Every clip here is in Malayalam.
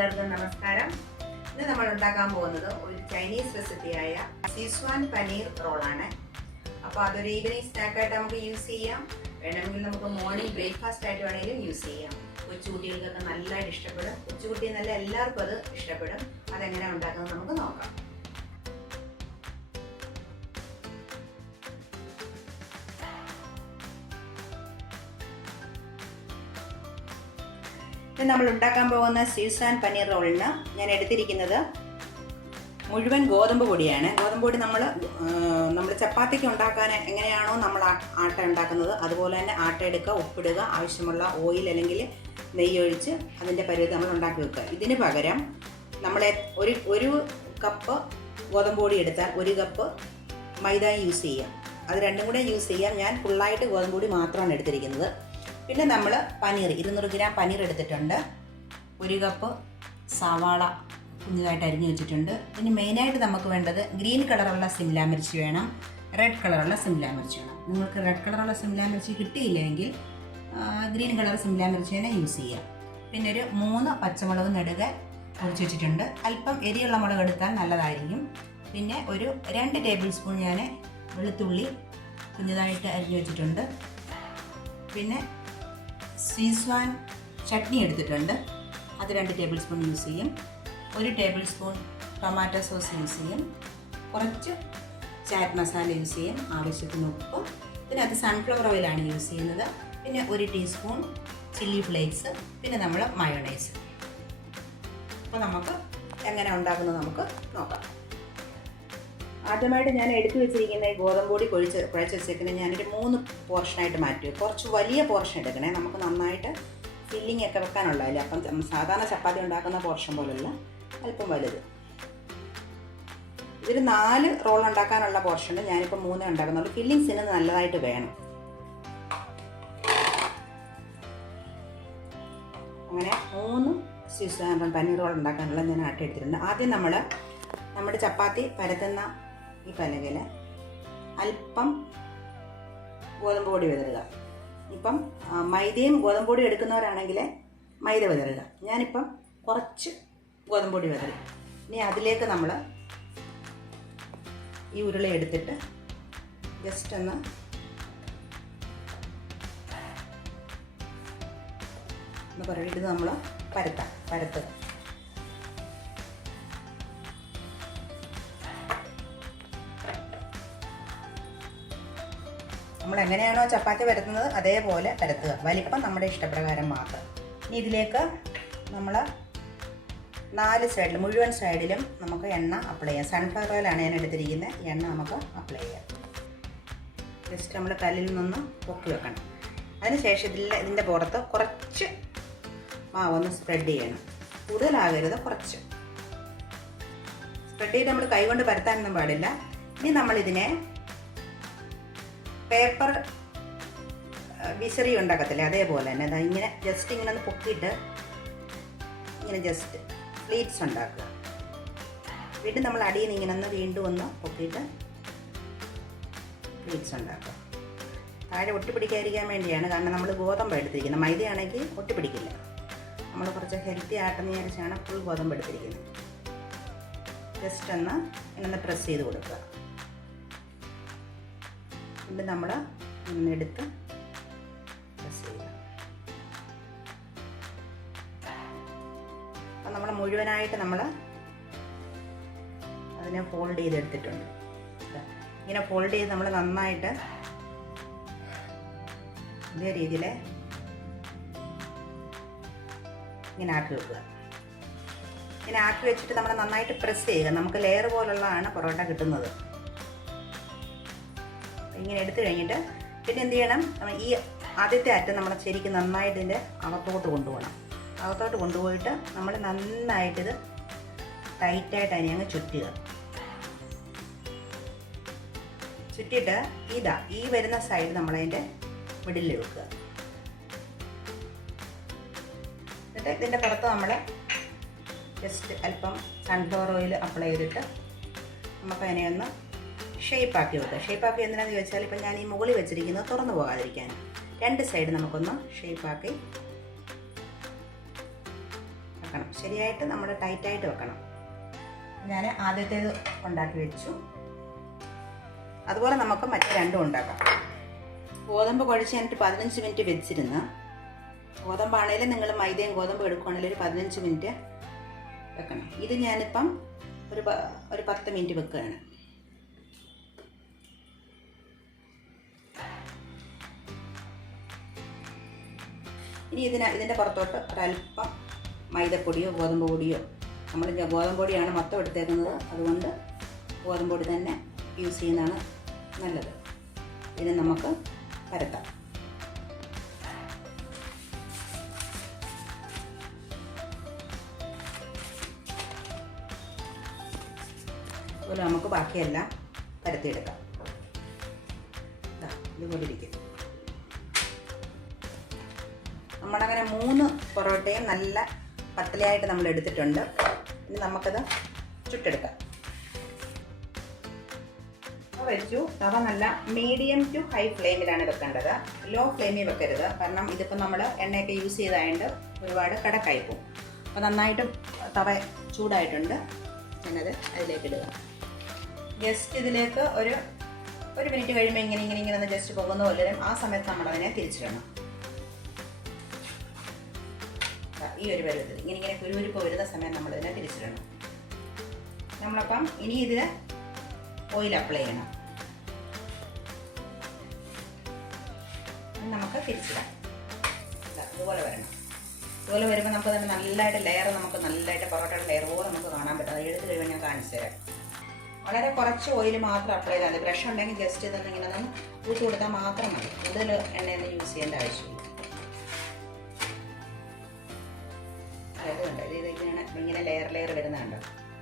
കൂട്ടുകാർക്ക് നമസ്കാരം. ഇന്ന് നമ്മൾ ഉണ്ടാക്കാൻ പോകുന്നത് ഒരു ചൈനീസ് റെസിപ്പിയായ ഷെസ്വാൻ പനീർ റോളാണ്. അപ്പോൾ അതൊരു ഈവനിങ് സ്നാക്കായിട്ട് നമുക്ക് യൂസ് ചെയ്യാം. വേണമെങ്കിൽ നമുക്ക് മോർണിംഗ് ബ്രേക്ക്ഫാസ്റ്റ് ആയിട്ട് വേണമെങ്കിലും യൂസ് ചെയ്യാം. കൊച്ചുകുട്ടികൾക്കൊക്കെ നല്ലതായിട്ട് ഇഷ്ടപ്പെടും. കൊച്ചുകുട്ടി നല്ല എല്ലാവർക്കും അത് ഇഷ്ടപ്പെടും. അതെങ്ങനെ ഉണ്ടാക്കുന്നത് നമുക്ക് നോക്കാം. നമ്മൾ ഉണ്ടാക്കാൻ പോകുന്ന ഷെസ്വാൻ പനീർ റോളിന് ഞാൻ എടുത്തിരിക്കുന്നത് മുഴുവൻ ഗോതമ്പ് പൊടിയാണ്. ഗോതമ്പ് പൊടി നമ്മൾ ചപ്പാത്തിക്ക് ഉണ്ടാക്കാൻ എങ്ങനെയാണോ നമ്മൾ ആട്ട ഉണ്ടാക്കുന്നത് അതുപോലെ തന്നെ ആട്ട എടുക്കുക, ഉപ്പിടുക, ആവശ്യമുള്ള ഓയിൽ അല്ലെങ്കിൽ നെയ്യ് ഒഴിച്ച് അതിൻ്റെ പരുവത്തിൽ നമ്മൾ ഉണ്ടാക്കി വെക്കുക. ഇതിന് പകരം നമ്മൾ ഒരു കപ്പ് ഗോതമ്പ് പൊടി എടുത്താൽ 1 കപ്പ് മൈദ യൂസ് ചെയ്യാം. അത് രണ്ടും കൂടെ യൂസ് ചെയ്യാം. ഞാൻ ഫുള്ളായിട്ട് ഗോതമ്പ് പൊടി മാത്രമാണ് എടുത്തിരിക്കുന്നത്. പിന്നെ നമ്മൾ പനീർ 200 ഗ്രാം പനീർ എടുത്തിട്ടുണ്ട്. 1 കപ്പ് സവാള കുഞ്ഞതായിട്ട് അരിഞ്ഞു വെച്ചിട്ടുണ്ട്. ഇനി മെയിനായിട്ട് നമുക്ക് വേണ്ടത് ഗ്രീൻ കളറുള്ള സിംല മിർച്ചി വേണം, റെഡ് കളറുള്ള സിംല മിർച്ചി വേണം. നിങ്ങൾക്ക് റെഡ് കളറുള്ള സിംല മിർച്ചി കിട്ടിയില്ലെങ്കിൽ ഗ്രീൻ കളർ സിംല മിർച്ചി തന്നെ യൂസ് ചെയ്യാം. പിന്നെ ഒരു 3 പച്ചമുളക് നെടുക പൊടിച്ച് വെച്ചിട്ടുണ്ട്. അല്പം എരിയുള്ള മുളക് എടുത്താൽ നല്ലതായിരിക്കും. പിന്നെ ഒരു 2 ടേബിൾ സ്പൂൺ ഞാൻ വെളുത്തുള്ളി കുഞ്ഞതായിട്ട് അരിഞ്ഞു വെച്ചിട്ടുണ്ട്. പിന്നെ ഷെസ്വാൻ ചട്നി എടുത്തിട്ടുണ്ട്, അത് 2 ടേബിൾ സ്പൂൺ യൂസ് ചെയ്യും. 1 table spoon tomato sauce use ചെയ്യും. കുറച്ച് ചാറ്റ് മസാല യൂസ് ചെയ്യും, ആവശ്യത്തിന് ഉപ്പ്. പിന്നെ അത് സൺഫ്ലവർ ഓയിലാണ് യൂസ് ചെയ്യുന്നത്. പിന്നെ 1 ടീസ്പൂൺ ചില്ലി ഫ്ലേക്സ്, പിന്നെ നമ്മൾ മയോണൈസ്. അപ്പോൾ നമുക്ക് എങ്ങനെ ഉണ്ടാക്കുന്നത് നമുക്ക് നോക്കാം. ആദ്യമായിട്ട് ഞാൻ എടുത്തു വെച്ചിരിക്കുന്ന ഈ ഗോതമ്പ് പൊടി കുഴച്ച് വെച്ചേക്കുന്നത് ഞാനൊരു 3 പോർഷനായിട്ട് മാറ്റി. കുറച്ച് വലിയ പോർഷൻ എടുക്കണേ, നമുക്ക് നന്നായിട്ട് ഫില്ലിംഗ് ഒക്കെ വെക്കാനുള്ളതല്ലേ. അപ്പം സാധാരണ ചപ്പാത്തി ഉണ്ടാക്കുന്ന പോർഷൻ പോലെയല്ല, അല്പം വലുത്. ഇതൊരു 4 റോൾ ഉണ്ടാക്കാനുള്ള പോർഷനുണ്ട്. ഞാനിപ്പോൾ 3 ഉണ്ടാക്കുന്നുള്ളൂ. ഫില്ലിങ്സിന് നല്ലതായിട്ട് വേണം. അങ്ങനെ 3 ഷെസ്വാൻ പനീർ റോൾ ഉണ്ടാക്കാനുള്ള ഞാൻ ആട്ടി എടുത്തിട്ടുണ്ട്. ആദ്യം നമ്മുടെ ചപ്പാത്തി പരത്തുന്ന ഈ പലകയിൽ അല്പം ഗോതമ്പ് പൊടി വിതറുക. ഇപ്പം മൈദയും ഗോതമ്പ് പൊടി എടുക്കുന്നവരാണെങ്കിൽ മൈദ വിതറുക. ഞാനിപ്പം കുറച്ച് ഗോതമ്പ് പൊടി വിതറി. ഇനി അതിലേക്ക് നമ്മൾ ഈ ഉരുള എടുത്തിട്ട് ജസ്റ്റ് ഒന്ന് പുരട്ടിയിട്ട് നമ്മൾ പരത്തുക. നമ്മൾ എങ്ങനെയാണോ ചപ്പാത്തി പരത്തുന്നത് അതേപോലെ പരത്തുക. വലിപ്പം നമ്മുടെ ഇഷ്ടപ്രകാരം മാത്രം. ഇനി ഇതിലേക്ക് നമ്മൾ 4 സൈഡിലും മുഴുവൻ സൈഡിലും നമുക്ക് എണ്ണ അപ്ലൈ ചെയ്യാം. സൺഫ്ലവർ ഓയിലാണ് ഞാൻ എടുത്തിരിക്കുന്നത്. എണ്ണ നമുക്ക് അപ്ലൈ ചെയ്യാം. ജസ്റ്റ് നമ്മൾ കല്ലിൽ നിന്ന് പൊക്കി വെക്കണം. അതിനുശേഷം ഇതിൻ്റെ പുറത്ത് കുറച്ച് മാവൊന്ന് സ്പ്രെഡ് ചെയ്യണം. കൂടുതലാകരുത്, കുറച്ച് സ്പ്രെഡ് ചെയ്ത് നമ്മൾ കൈകൊണ്ട് പരത്താനൊന്നും പാടില്ല. ഇനി നമ്മളിതിനെ പേപ്പർ വിസറി ഉണ്ടാക്കത്തില്ലേ അതേപോലെ തന്നെ ഇങ്ങനെ ജസ്റ്റ് ഇങ്ങനെ ഒന്ന് പൊക്കിയിട്ട് ഇങ്ങനെ ജസ്റ്റ് പ്ലീറ്റ്സ് ഉണ്ടാക്കുക. വീണ്ടും നമ്മൾ അടിയിൽ നിന്ന് ഇങ്ങനെ ഒന്ന് വീണ്ടും ഒന്ന് പൊക്കിയിട്ട് പ്ലീറ്റ്സ് ഉണ്ടാക്കുക. താഴെ ഒട്ടിപ്പിടിക്കാതിരിക്കാൻ വേണ്ടിയാണ്. കാരണം നമ്മൾ ഗോതമ്പ് എടുത്തിരിക്കുന്നത്. മൈദയാണെങ്കിൽ ഒട്ടിപ്പിടിക്കില്ല. നമ്മൾ കുറച്ച് ഹെൽത്തി ആട്ടെന്ന് വിചാരിച്ചാണ് ഫുൾ ഗോതമ്പ് എടുത്തിരിക്കുന്നത്. ജസ്റ്റ് ഒന്ന് ഇങ്ങനെ പ്രസ് ചെയ്ത് കൊടുക്കുക. ഇത് നമ്മൾ എടുത്ത് പ്രസ് ചെയ്യുക. അപ്പം നമ്മൾ മുഴുവനായിട്ട് നമ്മൾ അതിനെ ഫോൾഡ് ചെയ്തെടുത്തിട്ടുണ്ട്. ഇങ്ങനെ ഫോൾഡ് ചെയ്ത് നമ്മൾ നന്നായിട്ട് ഇതേ രീതിയിൽ ഇങ്ങനെ ആക്കി വെക്കുക. ഇങ്ങനെ ആക്കി വെച്ചിട്ട് നമ്മൾ നന്നായിട്ട് പ്രസ് ചെയ്യുക. നമുക്ക് ലെയർ പോലുള്ളതാണ് പൊറോട്ട കിട്ടുന്നത്. ഇങ്ങനെ എടുത്തു കഴിഞ്ഞിട്ട് പിന്നെ എന്ത് ചെയ്യണം, ഈ ആദ്യത്തെ അറ്റം നമ്മൾ ശരിക്കും നന്നായിട്ട് ഇതിൻ്റെ അകത്തോട്ട് കൊണ്ടുപോകണം. അകത്തോട്ട് കൊണ്ടുപോയിട്ട് നമ്മൾ നന്നായിട്ടിത് ടൈറ്റായിട്ട് അതിനെ അങ്ങ് ചുറ്റുക. ചുറ്റിയിട്ട് ഈ വരുന്ന സൈഡ് നമ്മളതിൻ്റെ മിഡിലിൽ വെക്കുക. എന്നിട്ട് ഇതിൻ്റെ പുറത്ത് നമ്മൾ ജസ്റ്റ് അല്പം സൺഫ്ലവർ ഓയിൽ അപ്ലൈ ചെയ്തിട്ട് നമുക്കതിനെ ഒന്ന് ഷേപ്പാക്കി വെക്കുക. ഷേപ്പാക്കി എന്തിനാണെന്ന് ചോദിച്ചാൽ ഇപ്പം ഞാൻ ഈ മുകളിൽ വെച്ചിരിക്കുന്നത് തുറന്നു പോകാതിരിക്കാൻ. 2 സൈഡ് നമുക്കൊന്ന് ഷേപ്പാക്കി വെക്കണം. ശരിയായിട്ട് നമ്മൾ ടൈറ്റായിട്ട് വെക്കണം. ഞാൻ ആദ്യത്തേത് ഉണ്ടാക്കി വെച്ചു. അതുപോലെ നമുക്ക് മറ്റേ രണ്ടും ഉണ്ടാക്കാം. ഗോതമ്പ് കുഴച്ച് ഞാനിട്ട് 15 മിനിറ്റ് വെച്ചിരുന്ന്. ഗോതമ്പാണെങ്കിലും നിങ്ങൾ മൈദയും ഗോതമ്പ് എടുക്കുകയാണെങ്കിൽ ഒരു 15 മിനിറ്റ് വെക്കണം. ഇത് ഞാനിപ്പം ഒരു 10 മിനിറ്റ് വെക്കുകയാണ്. ഇനി ഇതിൻ്റെ പുറത്തോട്ട് ഒരല്പം മൈദപ്പൊടിയോ ഗോതമ്പ് പൊടിയോ, നമ്മൾ ഗോതമ്പ് പൊടിയാണ് മൊത്തം എടുത്തേക്കുന്നത്, അതുകൊണ്ട് ഗോതമ്പ് പൊടി തന്നെ യൂസ് ചെയ്യുന്നതാണ് നല്ലത്. ഇതിന് നമുക്ക് പരത്താം. അതുപോലെ നമുക്ക് ബാക്കിയെല്ലാം പരത്തിയെടുക്കാം. ഇതുപോലെ ഇരിക്കും. നമ്മളങ്ങനെ 3 പൊറോട്ടയും നല്ല പത്തലയായിട്ട് നമ്മൾ എടുത്തിട്ടുണ്ട്. ഇനി നമുക്കത് ചുട്ടെടുക്കാം. വെച്ചു. തവ നല്ല മീഡിയം ടു ഹൈ ഫ്ലെയിമിലാണ് വെക്കേണ്ടത്. ലോ ഫ്ലെയിമിൽ വെക്കരുത്. കാരണം ഇതിപ്പോൾ നമ്മൾ എണ്ണയൊക്കെ യൂസ് ചെയ്തായതുകൊണ്ട് ഒരുപാട് കടക്കായി പോകും. അപ്പോൾ നന്നായിട്ട് തവ ചൂടായിട്ടുണ്ട്. ഞാനത് അതിലേക്ക് ഇടുക. ജസ്റ്റ് ഇതിലേക്ക് ഒരു മിനിറ്റ് കഴിയുമ്പോൾ ഇങ്ങനെ ഒന്ന് ജസ്റ്റ് പോകുന്ന പോലെ വരും. ആ സമയത്ത് നമ്മളതിനെ തിരിച്ചിടണം. ഈ ഒരു പരുവത്തിൽ ഇങ്ങനെ കുരുകുരുപ്പ് വരുന്ന സമയം നമ്മളിതിനെ തിരിച്ചിടണം. നമ്മളപ്പം ഇനി ഇതിൽ ഓയിൽ അപ്ലൈ ചെയ്യണം. നമുക്ക് തിരിച്ചിടാം. ഇതുപോലെ വരണം. ഇതുപോലെ വരുമ്പോൾ നമുക്ക് തന്നെ നല്ലതായിട്ട് ലെയർ, നമുക്ക് നല്ലതായിട്ട് പൊറോട്ടയുടെ ലെയർ പോലെ നമുക്ക് കാണാൻ പറ്റും. അത് എടുത്ത് കഴിയുമ്പോൾ ഞാൻ കാണിച്ചു തരാം. വളരെ കുറച്ച് ഓയിൽ മാത്രം അപ്ലൈ ചെയ്താൽ മതി. ബ്രഷ് ഉണ്ടെങ്കിൽ ജസ്റ്റ് ഇതൊന്ന് ഇങ്ങനെ ഒന്ന് ഊറ്റി കൊടുത്താൽ മാത്രം മതി. കൂടുതൽ എണ്ണയൊന്നും യൂസ് ചെയ്യേണ്ട ആവശ്യമില്ല. അതുകൊണ്ട് ഇങ്ങനെ ലെയർ വരുന്നുണ്ട്.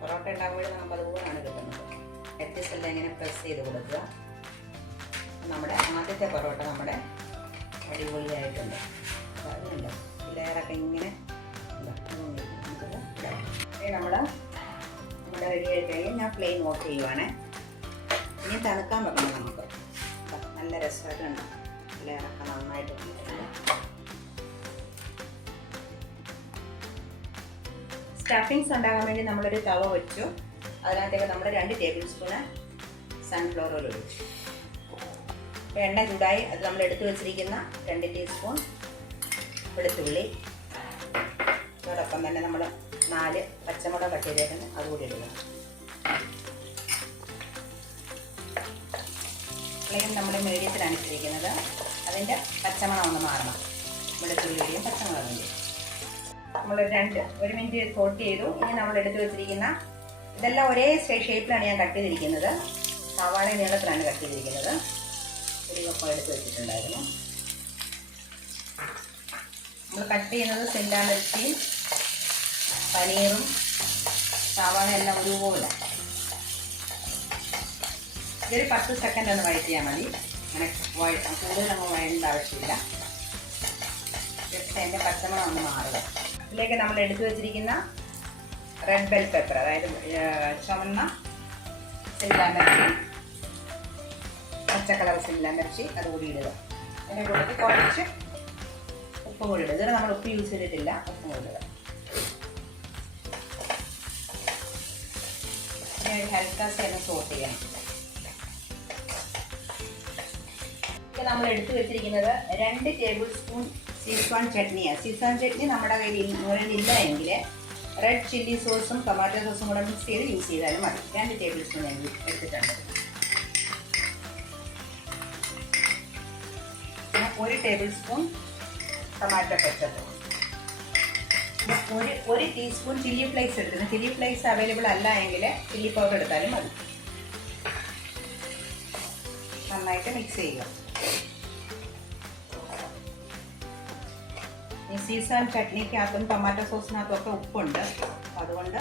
പൊറോട്ട ഉണ്ടാകുമ്പോൾ നമുക്ക് അതുപോലെയാണ് കിട്ടുന്നത്. എഡ്ജസ് എല്ലാം ഇങ്ങനെ പ്രസ് ചെയ്ത് കൊടുക്കുക. നമ്മുടെ ആദ്യത്തെ പൊറോട്ട നമ്മുടെ അടിപൊളിയായിട്ടുണ്ട്. അതുകൊണ്ട് ലെയറൊക്കെ ഇങ്ങനെ നമ്മൾ നമ്മുടെ റെഡി ആയി കഴിഞ്ഞാൽ ഞാൻ ഫ്ലെയിം ഓഫ് ചെയ്യുവാണ്. ഇനി തണുക്കാൻ വെക്കണം നമുക്ക്. നല്ല രസമായിട്ട് ഉണ്ട്. ലെയറൊക്കെ നന്നായിട്ട് സ്റ്റഫിങ്സ് ഉണ്ടാകാൻ വേണ്ടി നമ്മളൊരു തവ വെച്ചു. അതിനകത്തേക്ക് നമ്മൾ 2 ടേബിൾ സ്പൂണ് സൺഫ്ലവർ ഓയിൽ ഒഴിച്ചു. എണ്ണ ചൂടായി. അത് നമ്മൾ എടുത്തു വെച്ചിരിക്കുന്ന 2 ടീസ്പൂൺ വെളുത്തുള്ളി, അതോടൊപ്പം തന്നെ നമ്മൾ 4 പച്ചമുളക് കട്ട് ചെയ്തേക്കുന്നു, അതുകൂടി ഇടുക. ഫ്ലെയിം നമ്മൾ മീഡിയത്തിലാണ് ഇട്ടിരിക്കുന്നത്. അതിൻ്റെ പച്ചമണം ഒന്ന് മാറണം. വെളുത്തുള്ളിയുടെയും പച്ചമുളകിൻ്റെയും നമ്മൾ 1 മിനിറ്റ് സോട്ട് ചെയ്തു. ഇനി നമ്മൾ എടുത്തു വെച്ചിരിക്കുന്ന ഇതെല്ലാം ഒരേ ഷേപ്പിലാണ് ഞാൻ കട്ട് ചെയ്തിരിക്കുന്നത്. സവാള നീളത്തിലാണ് കട്ട് ചെയ്തിരിക്കുന്നത്. ഒരു കപ്പ് എടുത്ത് വെച്ചിട്ടുണ്ടായിരുന്നു. നമ്മൾ കട്ട് ചെയ്യുന്നത് സെല്ലാമിർച്ചിയും പനീറും സവാള എല്ലാം ഒരുപോലെ. ഇതൊരു 10 സെക്കൻഡ് ഒന്ന് വഴറ്റ് ചെയ്യാൻ മതി. അങ്ങനെ കൂടുതൽ നമ്മൾ വഴേണ്ട ആവശ്യമില്ല. ജസ്റ്റ് അതിൻ്റെ പച്ചമണം ഒന്ന് മാറുക. ഇതിലേക്ക് നമ്മൾ എടുത്തു വെച്ചിരിക്കുന്ന റെഡ് ബെൽ പെപ്പർ, അതായത് ചുവന്ന സില്ലാമിർച്ചി, പച്ചക്കളർ സില്ലാമിർച്ചി, അതുകൂടി ഇടുക. അതിൻ്റെ കൂട്ടത്തിൽ കുറച്ച് ഉപ്പ് കൂടി ഇടുക. ഇതുവരെ നമ്മൾ ഉപ്പ് യൂസ് ചെയ്തിട്ടില്ല. ഉപ്പ് കൂടി ഇടുക. ഇനി ഹൽക്കാസി ഒന്ന് സോട്ട് ചെയ്യണം. ഇത് നമ്മൾ എടുത്തു വെച്ചിരിക്കുന്നത് 2 ടേബിൾ സ്പൂൺ ഷെസ്വാൻ ചട്നിയാണ്. ഷെസ്വാൻ ചട്നി നമ്മുടെ കയ്യിൽ ഇല്ല എങ്കിൽ റെഡ് ചില്ലി സോസും ടൊമാറ്റോ സോസും കൂടെ മിക്സ് ചെയ്ത് യൂസ് ചെയ്താലും മതി. 2 ടേബിൾ സ്പൂൺ ഞാൻ എടുത്തിട്ടുണ്ട്. പിന്നെ 1 table spoon tomato ketchup, 1 teaspoon chilli flakes എടുത്തിട്ടുണ്ട്. ചില്ലി ഫ്ലേക്സ് അവൈലബിൾ അല്ല എങ്കിൽ ചില്ലി പൗഡർ എടുത്താലും മതി. നന്നായിട്ട് മിക്സ് ചെയ്യുക. ഈ ഷെസ്വാൻ ചട്നിക്കകത്തും ടൊമാറ്റോ സോസിനകത്തും ഒക്കെ ഉപ്പുണ്ട്. അതുകൊണ്ട്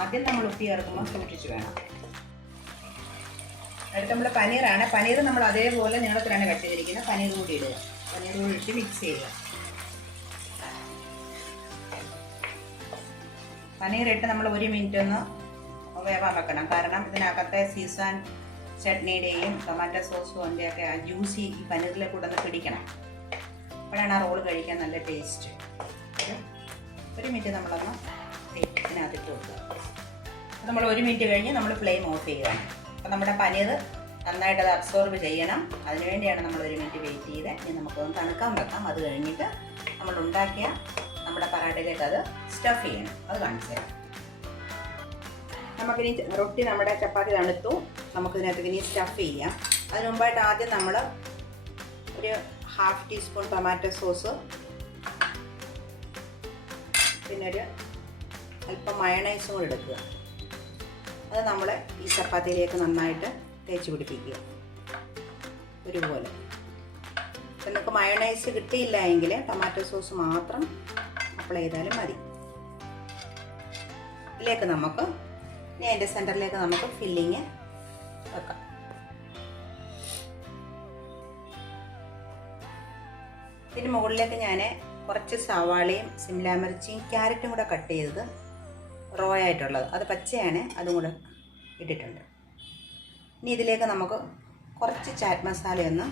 ആദ്യം നമ്മൾ ഉപ്പ് ചേർക്കുമ്പോൾ സൂക്ഷിച്ച് വേണം. അടുത്ത നമ്മൾ പനീറാണ്. പനീർ നമ്മൾ അതേപോലെ നീളത്തിലാണ് കട്ട് ചെയ്തിരിക്കുന്നത്. പനീർ കൂടി ഇടുക. പനീർ കൂടി ഇട്ട് മിക്സ് ചെയ്യുക. പനീർ ഇട്ട് നമ്മൾ 1 മിനിറ്റ് ഒന്ന് വേവാൻ വെക്കണം. കാരണം ഇതിനകത്തെ ഷെസ്വാൻ ചട്നിയുടെയും ടൊമാറ്റോ സോസും അതിൻ്റെയൊക്കെ ആ ജ്യൂസി ഈ പനീറിലെ കൂടെ ഒന്ന് പിടിക്കണം. അപ്പോഴാണ് ആ റോള് കഴിക്കാൻ നല്ല ടേസ്റ്റ്. 1 മിനിറ്റ് നമ്മളൊന്ന് ഇതിനകത്തിട്ട് വെക്കുക. നമ്മൾ 1 മിനിറ്റ് കഴിഞ്ഞ് നമ്മൾ ഫ്ലെയിം ഓഫ് ചെയ്യുകയാണ്. അപ്പോൾ നമ്മുടെ പനീർ നന്നായിട്ട് അത് അബ്സോർബ് ചെയ്യണം. അതിനുവേണ്ടിയാണ് നമ്മൾ 1 മിനിറ്റ് വെയിറ്റ് ചെയ്ത്. ഇനി നമുക്കൊന്ന് തണുക്കാൻ വെക്കാം. അത് കഴിഞ്ഞിട്ട് നമ്മൾ ഉണ്ടാക്കിയ നമ്മുടെ പറാട്ടയിലേക്ക് അത് സ്റ്റഫ് ചെയ്യണം. അത് കാണിച്ചു തരാം. നമുക്കിനി റൊട്ടി നമ്മുടെ ചപ്പാത്തി തണുത്തു. നമുക്കിതിനകത്തേക്ക് ഇനി സ്റ്റഫ് ചെയ്യാം. അതിന് മുമ്പായിട്ട് ആദ്യം നമ്മൾ ഒരു 1/2 ടീസ്പൂൺ ടൊമാറ്റോ സോസ്, പിന്നെ ഒരു അല്പം മയണൈസും കൂടി എടുക്കുക. അത് നമ്മൾ ഈ ചപ്പാത്തിയിലേക്ക് നന്നായിട്ട് തേച്ച് പിടിപ്പിക്കുക ഒരുപോലെ. നിങ്ങൾക്ക് മയണൈസ് കിട്ടിയില്ല എങ്കിൽ ടൊമാറ്റോ സോസ് മാത്രം അപ്ലൈ ചെയ്താലും മതി. ഇതിലേക്ക് നമുക്ക് ഇനി അതിൻ്റെ സെൻറ്ററിലേക്ക് നമുക്ക് ഫില്ലിങ് വെക്കാം. ഇതിന് മുകളിലേക്ക് ഞാൻ കുറച്ച് സവാളയും സിംല മിർച്ചിയും ക്യാരറ്റും കൂടെ കട്ട് ചെയ്തത് റോ ആയിട്ടുള്ളത്, അത് പച്ചയാണ്, അതും കൂടെ ഇട്ടിട്ടുണ്ട്. ഇനി ഇതിലേക്ക് നമുക്ക് കുറച്ച് ചാറ്റ് മസാലയൊന്ന്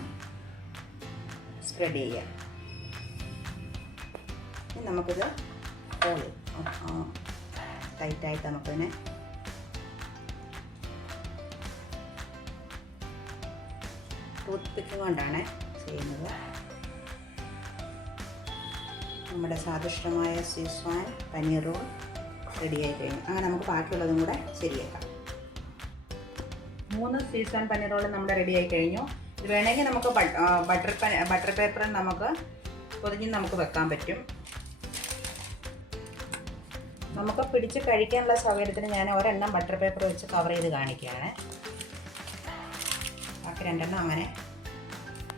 സ്പ്രെഡ് ചെയ്യാം. ഇനി നമുക്കിത് ടൈറ്റായിട്ട് നമുക്കിതിനെ ടൂത്ത് പിക്ക് കൊണ്ടാണ് ചെയ്യുന്നത്. നമ്മുടെ സ്വാദിഷ്ടമായ ഷെസ്വാൻ പനീർ റോൾ റെഡിയായി കഴിഞ്ഞു. അങ്ങനെ നമുക്ക് ബാക്കിയുള്ളതും കൂടെ ശരിയാക്കാം. 3 ഷെസ്വാൻ പനീർ റോൾ നമ്മുടെ റെഡിയായി കഴിഞ്ഞു. ഇത് വേണമെങ്കിൽ നമുക്ക് ബട്ടർ പേപ്പറിൽ നമുക്ക് പൊതിഞ്ഞ് നമുക്ക് വെക്കാൻ പറ്റും. നമുക്ക് പിടിച്ച് കഴിക്കാനുള്ള സൗകര്യത്തിന് ഞാൻ ഒരെണ്ണം ബട്ടർ പേപ്പർ വെച്ച് കവർ ചെയ്ത് കാണിക്കുകയാണ്. ബാക്കി 2 എണ്ണം അങ്ങനെ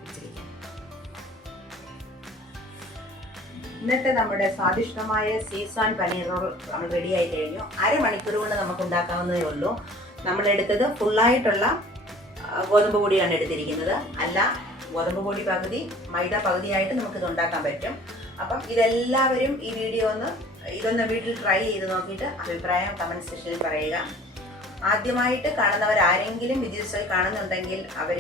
വെച്ചിരിക്കാം. ഇന്നത്തെ നമ്മുടെ സ്വാദിഷ്ടമായ ഷെസ്വാൻ പനീർ റോൾ നമ്മൾ റെഡിയായി കഴിഞ്ഞു. അരമണിക്കൂർ കൊണ്ട് നമുക്ക് ഉണ്ടാക്കാവുന്നതേ ഉള്ളൂ. നമ്മളെടുത്തത് ഫുള്ളായിട്ടുള്ള ഗോതമ്പ് പൊടിയാണ് എടുത്തിരിക്കുന്നത്. അല്ല, ഗോതമ്പ് പൊടി പകുതി മൈദ പകുതിയായിട്ട് നമുക്കിത് ഉണ്ടാക്കാൻ പറ്റും. അപ്പം ഇതെല്ലാവരും ഈ വീഡിയോ ഇതൊന്ന് വീട്ടിൽ ട്രൈ ചെയ്ത് നോക്കിയിട്ട് അഭിപ്രായം കമൻറ്റ് സെക്ഷനിൽ പറയുക. ആദ്യമായിട്ട് കാണുന്നവരാരെങ്കിലും ബിജി റസോയ് കാണുന്നുണ്ടെങ്കിൽ അവർ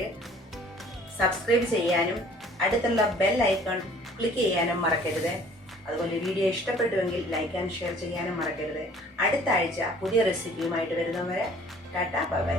സബ്സ്ക്രൈബ് ചെയ്യാനും അടുത്തുള്ള ബെൽ ഐക്കൺ ക്ലിക്ക് ചെയ്യാനും മറക്കരുത്. അതുപോലെ വീഡിയോ ഇഷ്ടപ്പെട്ടുവെങ്കിൽ ലൈക്ക് ആൻഡ് ഷെയർ ചെയ്യാനും മറക്കരുത്. അടുത്ത ആഴ്ച പുതിയ റെസിപ്പിയുമായിട്ട് വരുന്നവരെ ടാറ്റ, ബൈ ബൈ.